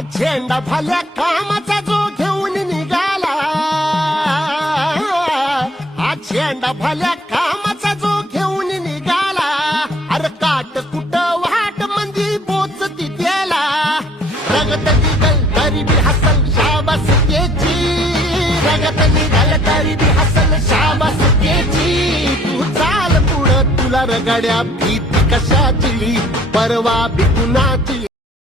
झेंडा भल्या कामाचा जो घेऊन निघाला, हा झेंडा भल्या कामाचा जो घेऊन निघाला, अरे काट कुट वाट मंदी पोचती त्याला, रगत निघल तरी बी हसल शाबास त्याची, रगत निघल तरी बी हसल शाबास त्याची. तू चाल पुढं तुला रगड्या भीती कशाची, परवा भी कुणाची